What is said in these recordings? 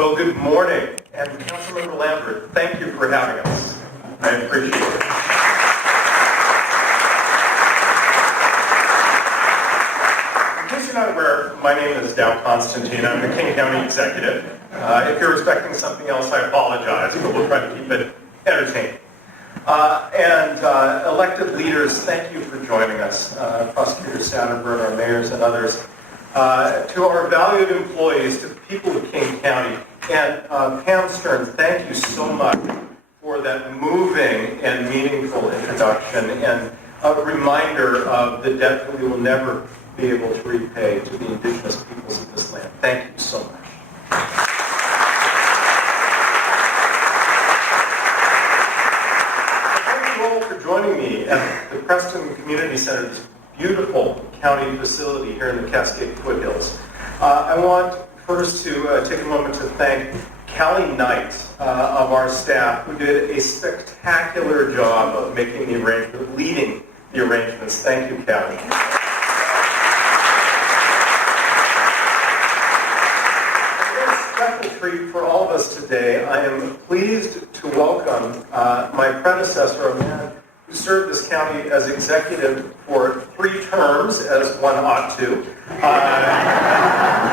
Well, good morning, and Councilmember Lambert, thank you for having us. I appreciate it. In case you're not aware, my name is Constantine. I'm the King County Executive. If you're expecting something else, I apologize, but we'll try to keep it entertaining. Elected leaders, thank you for joining us. Prosecutor Satterburn, our mayors, and others. To our valued employees, to the people of King County, and Pam Stern, thank you so much for that moving and meaningful introduction and a reminder of the debt that we will never be able to repay to the indigenous peoples of this land. Thank you so much. Thank you all for joining me at the Preston Community Center, this beautiful county facility here in the Cascade Foothills. I want first to take a moment to thank Callie Knight of our staff, who did a spectacular job of making the arrangement, leading the arrangements. Thank you, Callie. A special treat for all of us today. I am pleased to welcome my predecessor, a man who served this county as executive for 3 terms, as one ought to.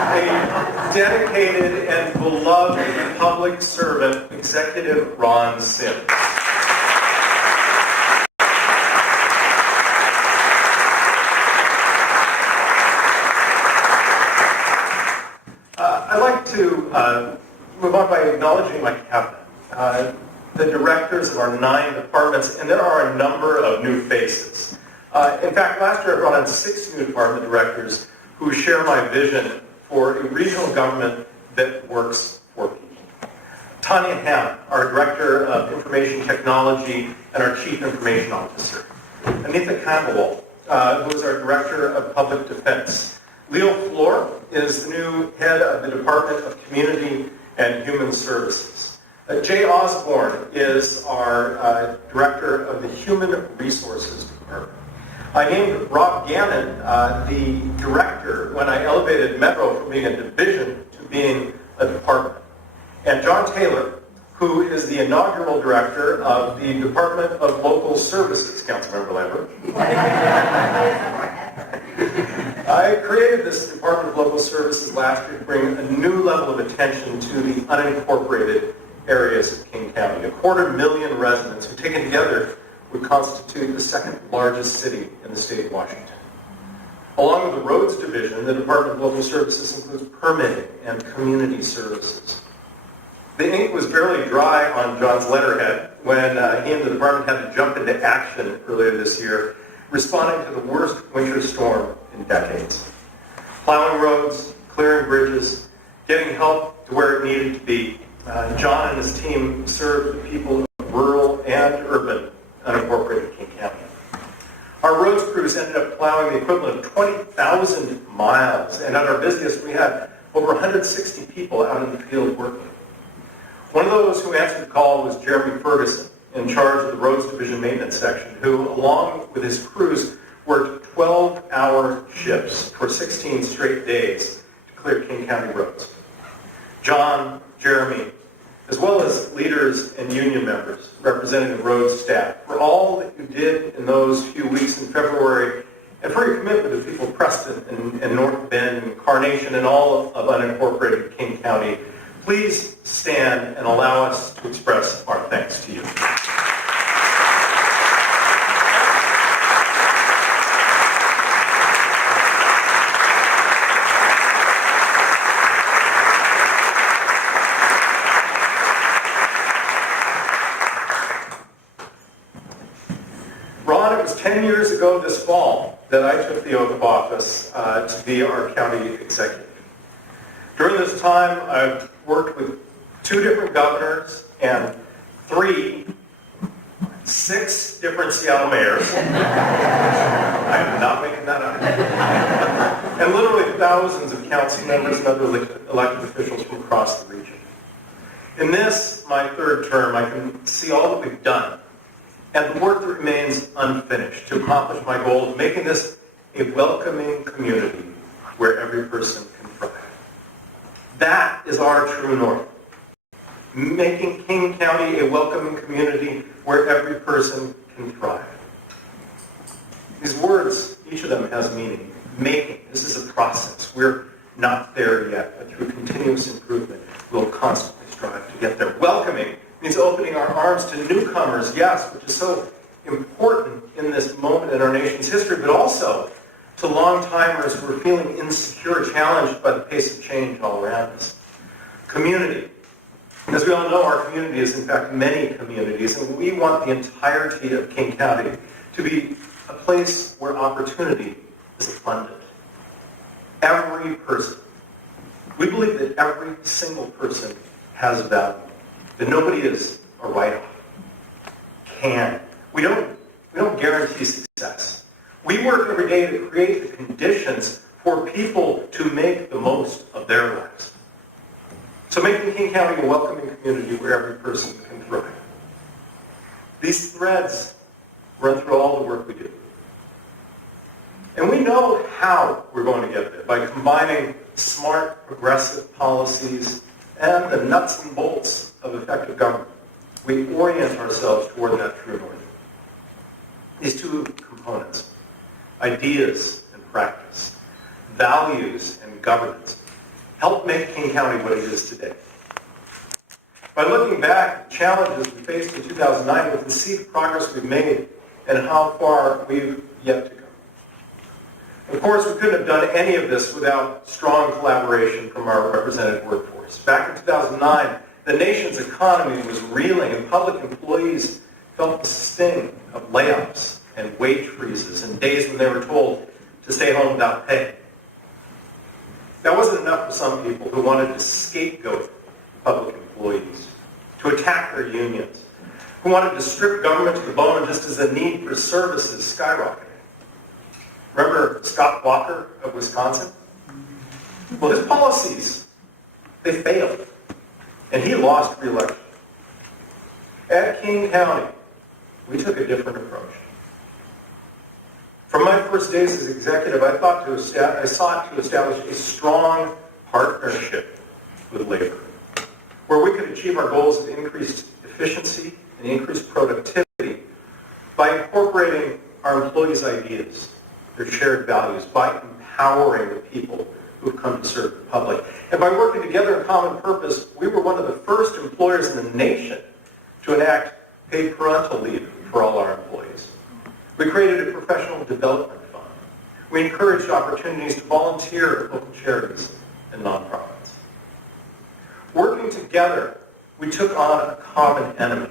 A dedicated and beloved public servant, Executive Ron Sims. I'd like to move on by acknowledging my cabinet. The directors of our 9 departments, and there are a number of new faces. In fact, last year I brought on 6 new department directors who share my vision for a regional government that works for people. Tanya Ham, our Director of Information Technology and our Chief Information Officer. Anita Campbell, who is our Director of Public Defense. Leo Floor is the new head of the Department of Community and Human Services. Jay Osborne is our Director of the Human Resources Department. I named Rob Gannon the Director when I elevated Metro from being a division to being a department. And John Taylor, who is the inaugural Director of the Department of Local Services, Councilmember Lambert. I created this Department of Local Services last year to bring a new level of attention to the unincorporated areas of King County. 250,000 residents who, taken together, would constitute the 2nd largest city in the state of Washington. Along with the Roads Division, the Department of Local Services includes permitting and community services. The ink was barely dry on John's letterhead when he and the department had to jump into action earlier this year, responding to the worst winter storm in decades. Plowing roads, clearing bridges, getting help to where it needed to be. John and his team served the people of rural and urban unincorporated King County. Our roads crews ended up plowing the equivalent of 20,000 miles, and at our busiest we had over 160 people out in the field working. One of those who answered the call was Jeremy Ferguson, in charge of the Roads Division Maintenance Section, who, along with his crews, worked 12-hour shifts for 16 straight days to clear King County roads. John, Jeremy, as well as leaders and union members representing the roads staff, for all that you did in those few weeks in February, and for your commitment to people of Preston and North Bend and Carnation and all of unincorporated King County. Please stand and allow us to express our thanks to you. Ron, it was 10 years ago this fall that I took the oath of office to be our county executive. During this time, I've worked with 2 different governors and 6 different Seattle mayors. I am not making that up. And literally thousands of council members and other elected officials from across the region. In this, my 3rd term, I can see all that we've done and the work that remains unfinished to accomplish my goal of making this a welcoming community where every person can thrive. That is our true north. making King County a welcoming community where every person can thrive. These words, each of them has meaning. Making, this is a process. We're not there yet, but through continuous improvement, we'll constantly strive to get there. Welcoming means opening our arms to newcomers, yes, which is so important in this moment in our nation's history, but also to long-timers who are feeling insecure, challenged by the pace of change all around us. Community. As we all know, our community is in fact many communities, and we want the entirety of King County to be a place where opportunity is abundant. Every person. We believe that every single person has value, that nobody is a write-off. We don't guarantee success. We work every day to create the conditions for people to make the most of their lives. So making King County a welcoming community where every person can thrive. These threads run through all the work we do. And we know how we're going to get there, by combining smart, progressive policies and the nuts and bolts of effective government. We orient ourselves toward that true north. These two components, ideas and practice, values and governance, help make King County what it is today. By looking back at the challenges we faced in 2009, we can see the progress we've made and how far we've yet to go. Of course, we couldn't have done any of this without strong collaboration from our represented workforce. Back in 2009, the nation's economy was reeling, and public employees felt the sting of layoffs and wage freezes and days when they were told to stay home without pay. That wasn't enough for some people who wanted to scapegoat public employees, to attack their unions, who wanted to strip government to the bone just as the need for services skyrocketed. Remember Scott Walker of Wisconsin? Well, his policies, they failed, and he lost re-election. At King County, we took a different approach. From my first days as executive, I sought to establish a strong partnership with labor, where we could achieve our goals of increased efficiency and increased productivity by incorporating our employees' ideas, their shared values, by empowering the people who've come to serve the public. And by working together in common purpose, we were one of the first employers in the nation to enact paid parental leave for all our employees. We created a professional development fund. We encouraged opportunities to volunteer at local charities and nonprofits. Working together, we took on a common enemy,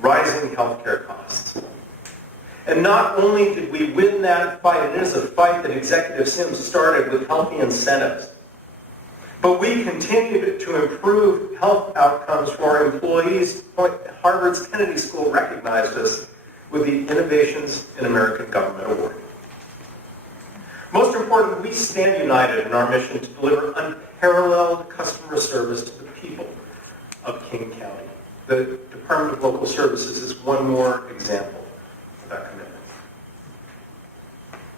rising healthcare costs. And not only did we win that fight, it is a fight that Executive Sims started with healthy incentives, but we continued to improve health outcomes for our employees. Harvard's Kennedy School recognized us with the Innovations in American Government Award. Most important, we stand united in our mission to deliver unparalleled customer service to the people of King County. The Department of Local Services is one more example of that commitment.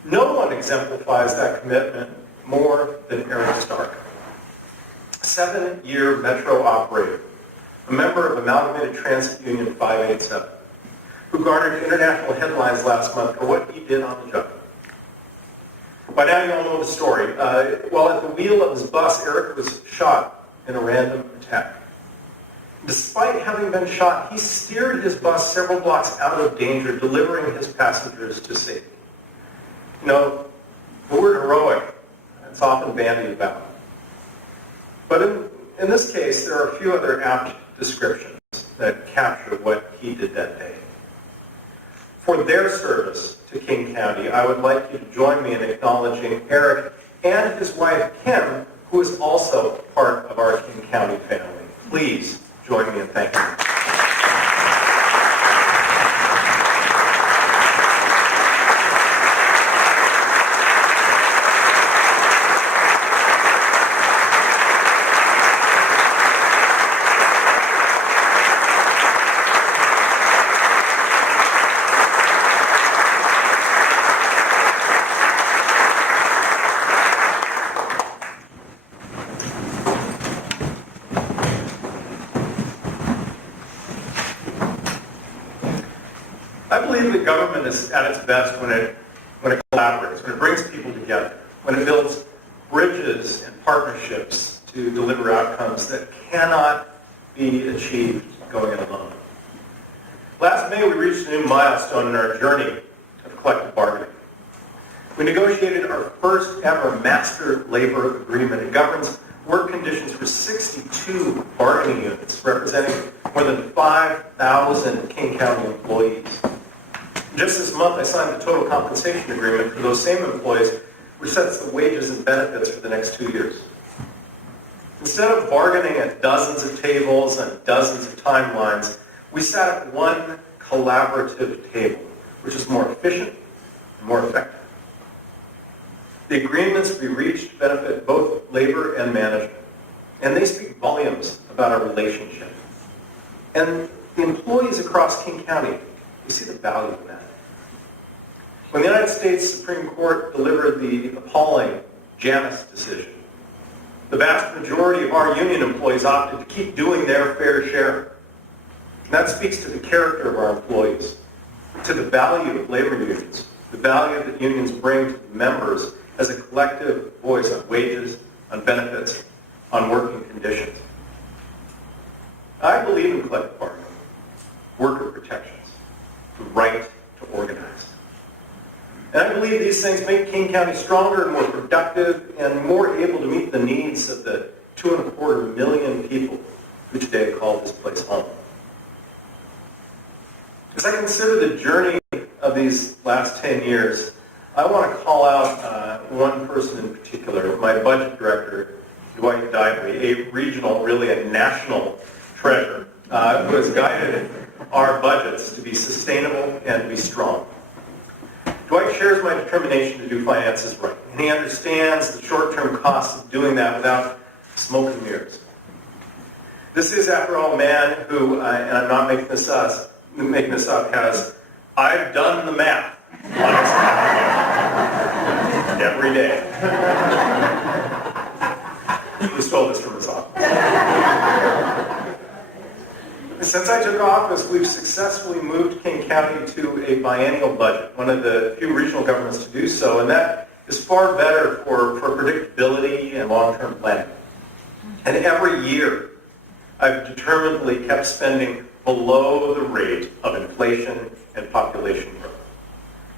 No one exemplifies that commitment more than Eric Stark, 7-year metro operator, a member of Amalgamated Transit Union 587, who garnered international headlines last month for what he did on the job. By now you all know the story. While at the wheel of his bus, Eric was shot in a random attack. Despite having been shot, he steered his bus several blocks out of danger, delivering his passengers to safety. You know, the word heroic, it's often bandied about. But in this case, there are a few other apt descriptions that capture what he did that day. For their service to King County, I would like you to join me in acknowledging Eric and his wife, Kim, who is also part of our King County family. Please join me in thanking them. Ultimately, government is at its best when it collaborates, when it brings people together, when it builds bridges and partnerships to deliver outcomes that cannot be achieved going it alone. Last May, we reached a new milestone in our journey of collective bargaining. We negotiated our first ever master labor agreement. It governs work conditions for 62 bargaining units, representing more than 5,000 King County employees. Just this month, I signed the total compensation agreement for those same employees, which sets the wages and benefits for the next 2 years. Instead of bargaining at dozens of tables and dozens of timelines, we sat at one collaborative table, which is more efficient and more effective. The agreements we reached benefit both labor and management, and they speak volumes about our relationship. And the employees across King County, we see the value in that. When the United States Supreme Court delivered the appalling Janus decision, the vast majority of our union employees opted to keep doing their fair share. And that speaks to the character of our employees, to the value of labor unions, the value that unions bring to the members as a collective voice on wages, on benefits, on working conditions. I believe in collective bargaining, worker protections, the right to organize. And I believe these things make King County stronger and more productive and more able to meet the needs of the 2.25 million people who today call this place home. As I consider the journey of these last 10 years, I want to call out one person in particular, my budget director, Dwight Dively, a regional, really a national treasure, who has guided our budgets to be sustainable and to be strong. Dwight shares my determination to do finances right, and he understands the short-term costs of doing that without smoke and mirrors. This is, after all, a man who, and I'm not making this up, has, I've done the math on his every day. He stole this from his office. Since I took office, we've successfully moved King County to a biennial budget, one of the few regional governments to do so, and that is far better for predictability and long-term planning. And every year, I've determinedly kept spending below the rate of inflation and population growth.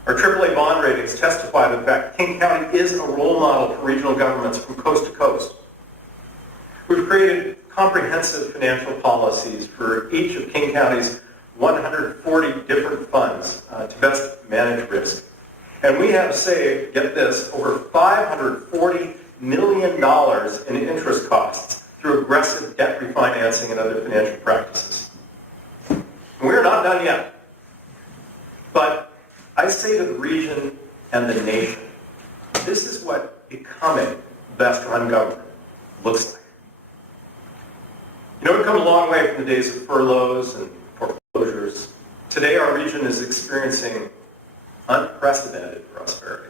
Our AAA bond ratings testify to the fact that King County is a role model for regional governments from coast to coast. We've created comprehensive financial policies for each of King County's 140 different funds to best manage risk. And we have saved, get this, over $540 million in interest costs through aggressive debt refinancing and other financial practices. And we're not done yet. But I say to the region and the nation, this is what becoming best run government looks like. You know, we've come a long way from the days of furloughs and foreclosures. Today, our region is experiencing unprecedented prosperity.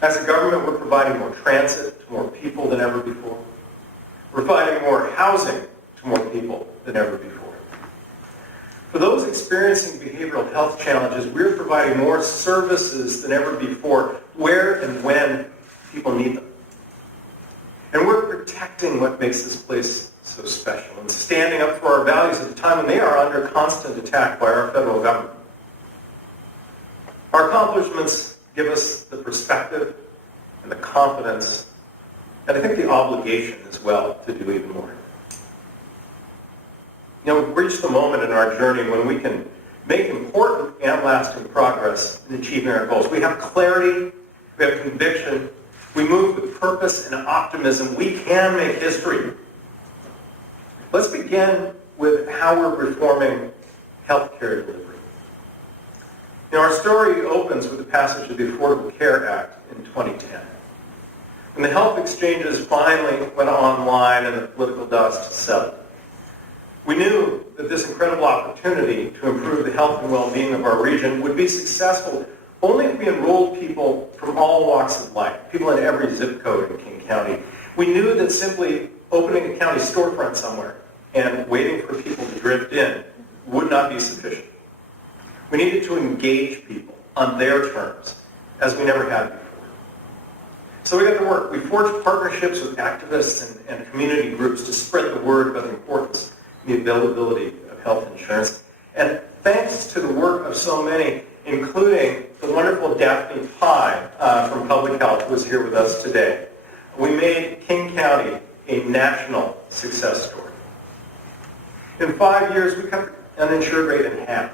As a government, we're providing more transit to more people than ever before. We're providing more housing to more people than ever before. For those experiencing behavioral health challenges, we're providing more services than ever before, where and when people need them. And we're protecting what makes this place so special and standing up for our values at a time when they are under constant attack by our federal government. Our accomplishments give us the perspective and the confidence, and I think the obligation as well to do even more. You know, we've reached the moment in our journey when we can make important and lasting progress in achieving our goals. We have clarity, we have conviction, we move with purpose and optimism. We can make history. Let's begin with how we're reforming healthcare delivery. You know, our story opens with the passage of the Affordable Care Act in 2010. When the health exchanges finally went online and the political dust settled, we knew that this incredible opportunity to improve the health and well-being of our region would be successful only if we enrolled people from all walks of life, people in every zip code in King County. We knew that simply opening a county storefront somewhere and waiting for people to drift in would not be sufficient. We needed to engage people on their terms, as we never had before. So we got to work. We forged partnerships with activists and community groups to spread the word about the importance and the availability of health insurance. And thanks to the work of so many, including the wonderful Daphne Pye from Public Health, who is here with us today, we made King County a national success story. In 5 years, we cut the uninsured rate in half.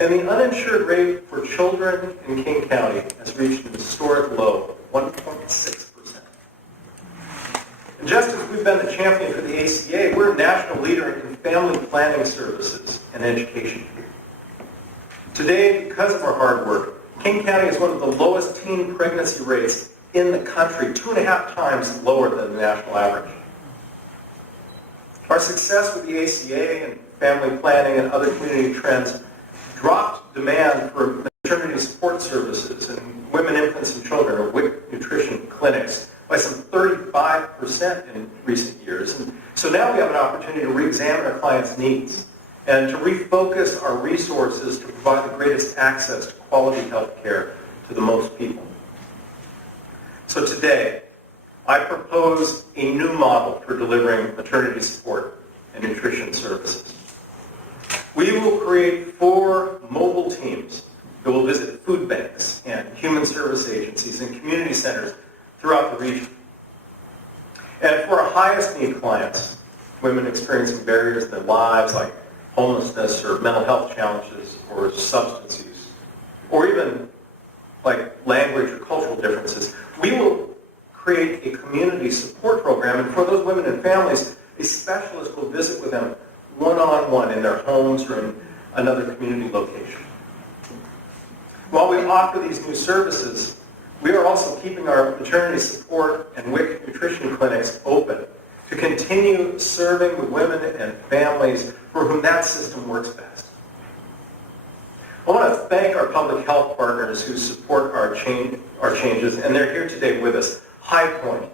And the uninsured rate for children in King County has reached an historic low of 1.6%. And just as we've been the champion for the ACA, we're a national leader in family planning services and education. Today, because of our hard work, King County is one of the lowest teen pregnancy rates in the country, 2.5 times lower than the national average. Our success with the ACA and family planning and other community trends dropped demand for maternity support services and women, infants, and children, or WIC nutrition clinics, by some 35% in recent years. And so now we have an opportunity to re-examine our clients' needs and to refocus our resources to provide the greatest access to quality health care to the most people. So today, I propose a new model for delivering maternity support and nutrition services. We will create 4 mobile teams that will visit food banks and human service agencies and community centers throughout the region. And for our highest need clients, women experiencing barriers in their lives like homelessness or mental health challenges or substance use, or even like language or cultural differences, we will create a community support program, and for those women and families, a specialist will visit with them one-on-one in their homes or in another community location. While we offer these new services, we are also keeping our maternity support and WIC nutrition clinics open to continue serving the women and families for whom that system works best. I want to thank our public health partners who support our changes, and they're here today with us. Health Point,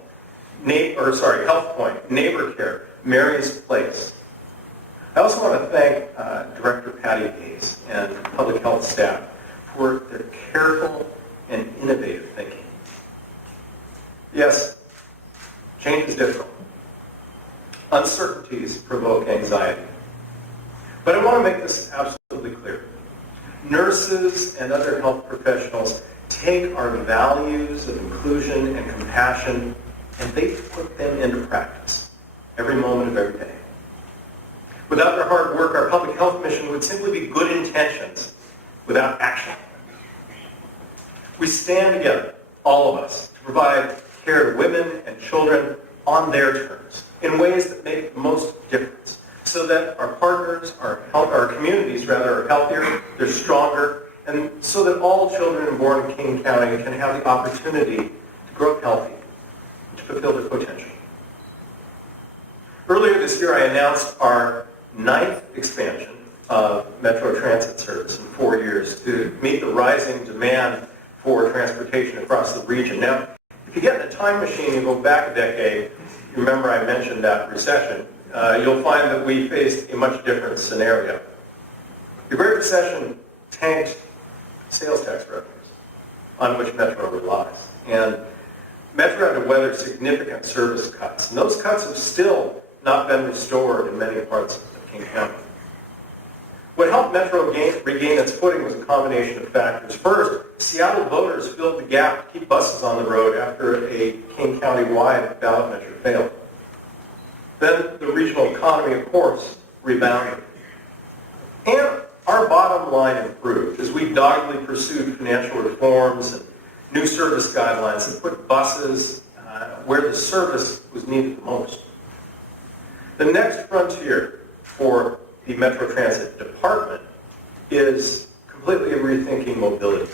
Neighbor Care, Mary's Place. I also want to thank Director Patty Hayes and public health staff for their careful and innovative thinking. Yes, change is difficult. Uncertainties provoke anxiety. But I want to make this absolutely clear. Nurses and other health professionals take our values of inclusion and compassion and they put them into practice every moment of every day. Without their hard work, our public health mission would simply be good intentions without action. We stand together, all of us, to provide care to women and children on their terms in ways that make the most difference so that our partners, our communities rather, are healthier, they're stronger, and so that all children born in King County can have the opportunity to grow up healthy and to fulfill their potential. Earlier this year, I announced our 9th expansion of Metro Transit service in 4 years to meet the rising demand for transportation across the region. Now, if you get in a time machine and go back a decade, you remember I mentioned that recession, you'll find that we faced a much different scenario. The Great Recession tanked sales tax revenues on which Metro relies. And Metro had to weather significant service cuts. And those cuts have still not been restored in many parts of King County. What helped Metro regain its footing was a combination of factors. First, Seattle voters filled the gap to keep buses on the road after a King County-wide ballot measure failed. Then the regional economy, of course, rebounded. And our bottom line improved as we doggedly pursued financial reforms and new service guidelines that put buses where the service was needed the most. The next frontier for the Metro Transit Department is completely rethinking mobility.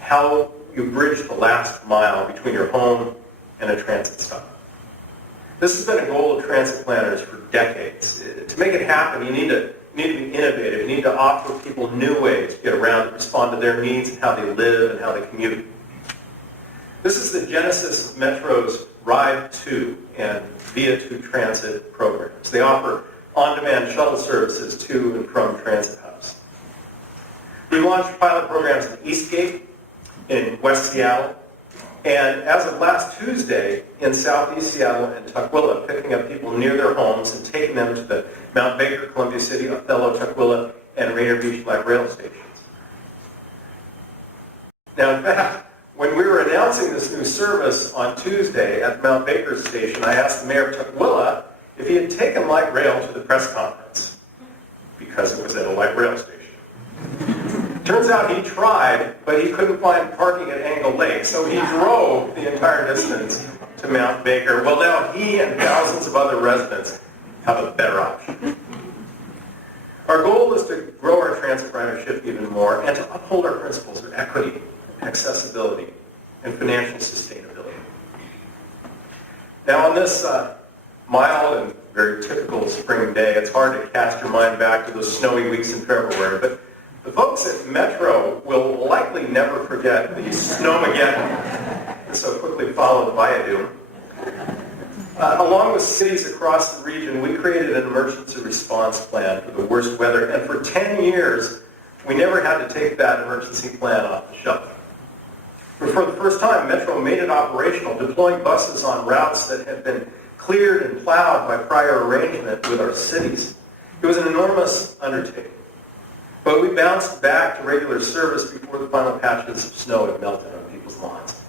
How you bridge the last mile between your home and a transit stop. This has been a goal of transit planners for decades. To make it happen, you need to be innovative. You need to offer people new ways to get around, to respond to their needs and how they live and how they commute. This is the genesis of Metro's Ride To and Via To Transit programs. They offer on-demand shuttle services to and from transit hubs. We launched pilot programs in Eastgate, in West Seattle, and as of last Tuesday, in Southeast Seattle and Tukwila, picking up people near their homes and taking them to the Mount Baker, Columbia City, Othello, Tukwila, and Rainier Beach light rail stations. Now, in fact, when we were announcing this new service on Tuesday at Mount Baker station, I asked the mayor of Tukwila if he had taken light rail to the press conference, because it was at a light rail station. Turns out he tried, but he couldn't find parking at Angle Lake, so he drove the entire distance to Mount Baker. Well, now he and thousands of other residents have a better option. Our goal is to grow our transit ridership even more and to uphold our principles of equity, accessibility, and financial sustainability. Now, on this mild and very typical spring day, it's hard to cast your mind back to those snowy weeks in February, but the folks at Metro will likely never forget the snowmageddon that so quickly followed Viaduct. Along with cities across the region, we created an emergency response plan for the worst weather, and for 10 years, we never had to take that emergency plan off the shelf. But for the first time, Metro made it operational, deploying buses on routes that had been cleared and plowed by prior arrangement with our cities. It was an enormous undertaking. But we bounced back to regular service before the final patches of snow had melted on people's lawns.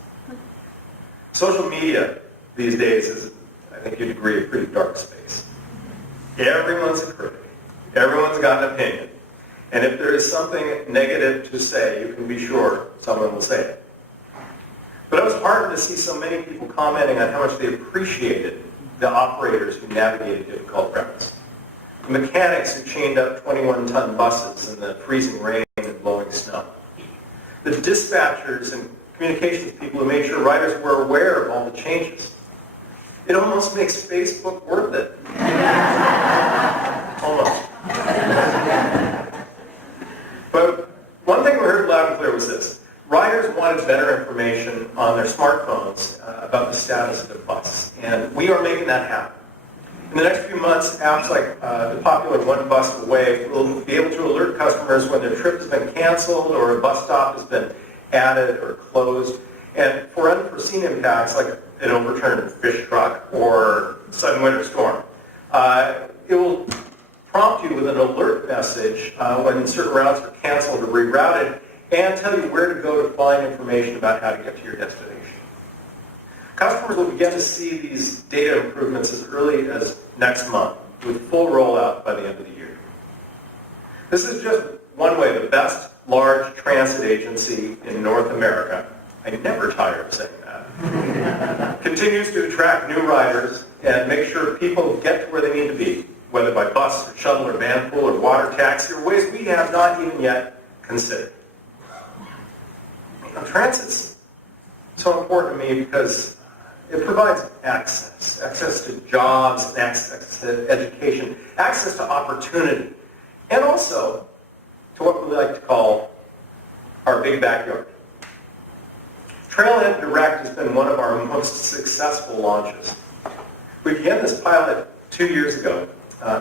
Social media these days is, I think you'd agree, a pretty dark space. Everyone's a critic. Everyone's got an opinion. And if there is something negative to say, you can be sure someone will say it. But I was heartened to see so many people commenting on how much they appreciated the operators who navigated difficult routes. The mechanics who chained up 21-ton buses in the freezing rain and blowing snow. The dispatchers and communications people who made sure riders were aware of all the changes. It almost makes Facebook worth it. Almost. But one thing we heard loud and clear was this. Riders wanted better information on their smartphones about the status of their bus, and we are making that happen. In the next few months, apps like the popular One Bus Away will be able to alert customers when their trip has been canceled or a bus stop has been added or closed. And for unforeseen impacts like an overturned fish truck or sudden winter storm, it will prompt you with an alert message when certain routes are canceled or rerouted and tell you where to go to find information about how to get to your destination. Customers will begin to see these data improvements as early as next month, with full rollout by the end of the year. This is just one way the best large transit agency in North America, I never tire of saying that, continues to attract new riders and make sure people get to where they need to be, whether by bus or shuttle or van pool or water taxi or ways we have not even yet considered. Transit's so important to me because it provides access to jobs, access to education, access to opportunity, and also to what we like to call our big backyard. Trailhead Direct has been one of our most successful launches. We began this pilot 2 years ago,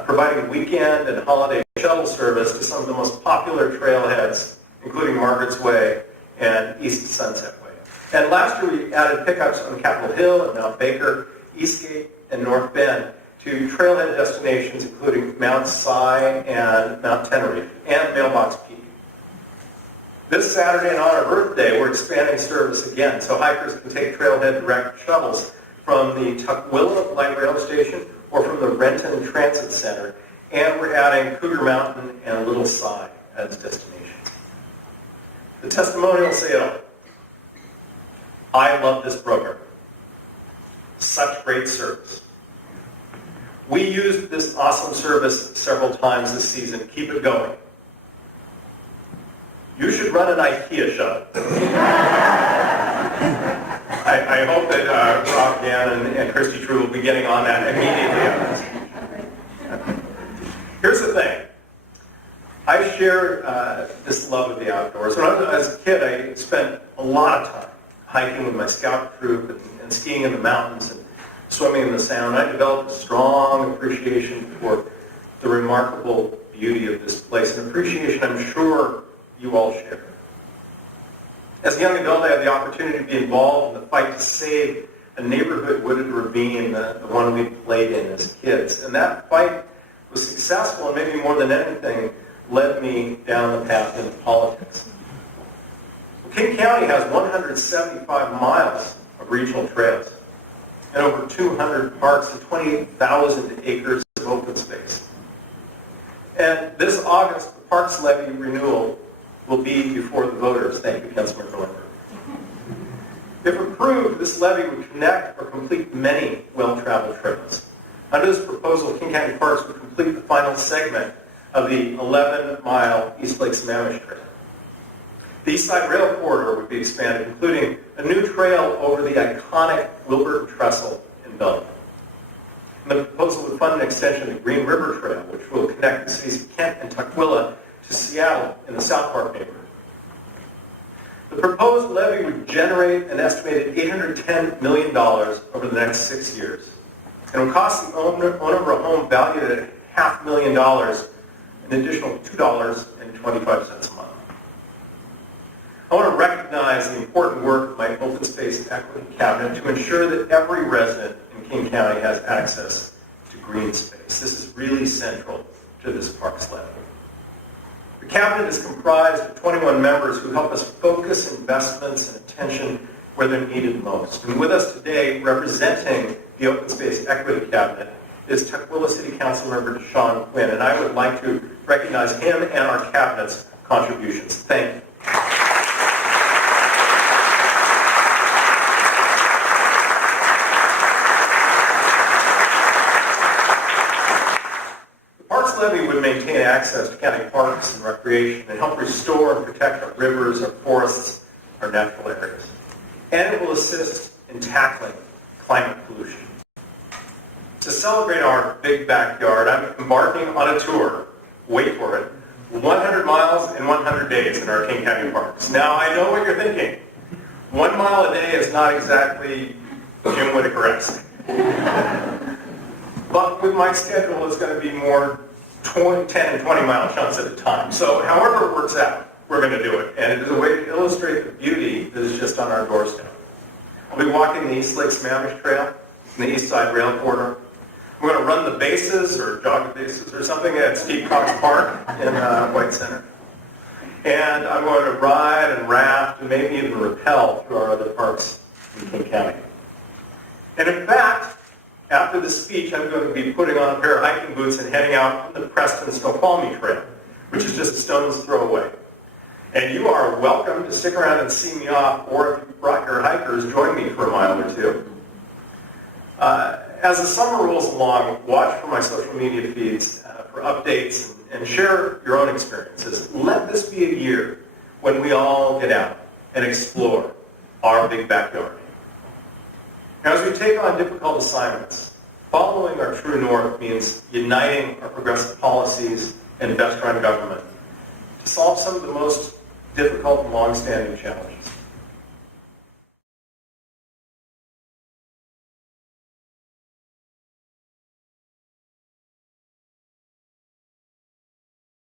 providing weekend and holiday shuttle service to some of the most popular trailheads, including Margaret's Way and East Sunset Way. And last year we added pickups on Capitol Hill and Mount Baker, Eastgate, and North Bend to trailhead destinations including Mount Si and Mount Tenerife, and Mailbox Peak. This Saturday and on our birthday, we're expanding service again so hikers can take Trailhead Direct shuttles from the Tukwila Light Rail Station or from the Renton Transit Center, and we're adding Cougar Mountain and Little Si as destinations. The testimonial say it all. I love this program. Such great service. We used this awesome service several times this season. Keep it going. You should run an IKEA shuttle. I hope that Rob Gann and Christy True will be getting on that immediately. Here's the thing. I share this love of the outdoors. When I was a kid, I spent a lot of time hiking with my scout troop and skiing in the mountains and swimming in the Sound. I developed a strong appreciation for the remarkable beauty of this place, an appreciation I'm sure you all share. As a young adult, I had the opportunity to be involved in the fight to save a neighborhood wooded ravine, the one we played in as kids. And that fight was successful, and maybe more than anything, led me down the path into politics. King County has 175 miles of regional trails and over 200 parks and 28,000 acres of open space. And this August, the Parks Levy renewal will be before the voters. Thank you, Councilmember Lambert. If approved, this levy would connect or complete many well-traveled trails. Under this proposal, King County Parks would complete the final segment of the 11-mile East Lake Sammamish Trail. The East Side Rail Corridor would be expanded, including a new trail over the iconic Wilburton Trestle in Bellevue. And the proposal would fund an extension of the Green River Trail, which will connect the cities of Kent and Tukwila to Seattle in the South Park neighborhood. The proposed levy would generate an estimated $810 million over the next 6 years. And would cost the owner of a home valued at $500,000 an additional $2.25 a month. I want to recognize the important work of my Open Space Equity Cabinet to ensure that every resident in King County has access to green space. This is really central to this Parks levy. The Cabinet is comprised of 21 members who help us focus investments and attention where they're needed most. And with us today, representing the Open Space Equity Cabinet, is Tukwila City Council Member Deshaun Quinn, and I would like to recognize him and our Cabinet's contributions. Thank you. The Parks Levy would maintain access to county parks and recreation and help restore and protect our rivers, our forests, our natural areas. And it will assist in tackling climate pollution. To celebrate our big backyard, I'm embarking on a tour, wait for it, 100 miles in 100 days in our King County parks. Now, I know what you're thinking. 1 mile a day is not exactly Jim Whitaker-esque. But with my schedule, it's going to be more 10 and 20-mile chunks at a time. So however it works out, we're going to do it. And it is a way to illustrate the beauty that is just on our doorstep. I'll be walking the East Lake Sammamish Trail and the East Side Rail Corridor. We're going to run the bases or jog the bases or something at Steve Cox Park in White Center. And I'm going to ride and raft and maybe even rappel through our other parks in King County. And in fact, after this speech, I'm going to be putting on a pair of hiking boots and heading out on the Preston Snoqualmie Trail, which is just a stone's throw away. And you are welcome to stick around and see me off, or if you brought your hikers, join me for a mile or two. As the summer rolls along, watch for my social media feeds for updates and share your own experiences. Let this be a year when we all get out and explore our big backyard. Now, as we take on difficult assignments, following our true north means uniting our progressive policies and investor-owned government to solve some of the most difficult and long-standing challenges.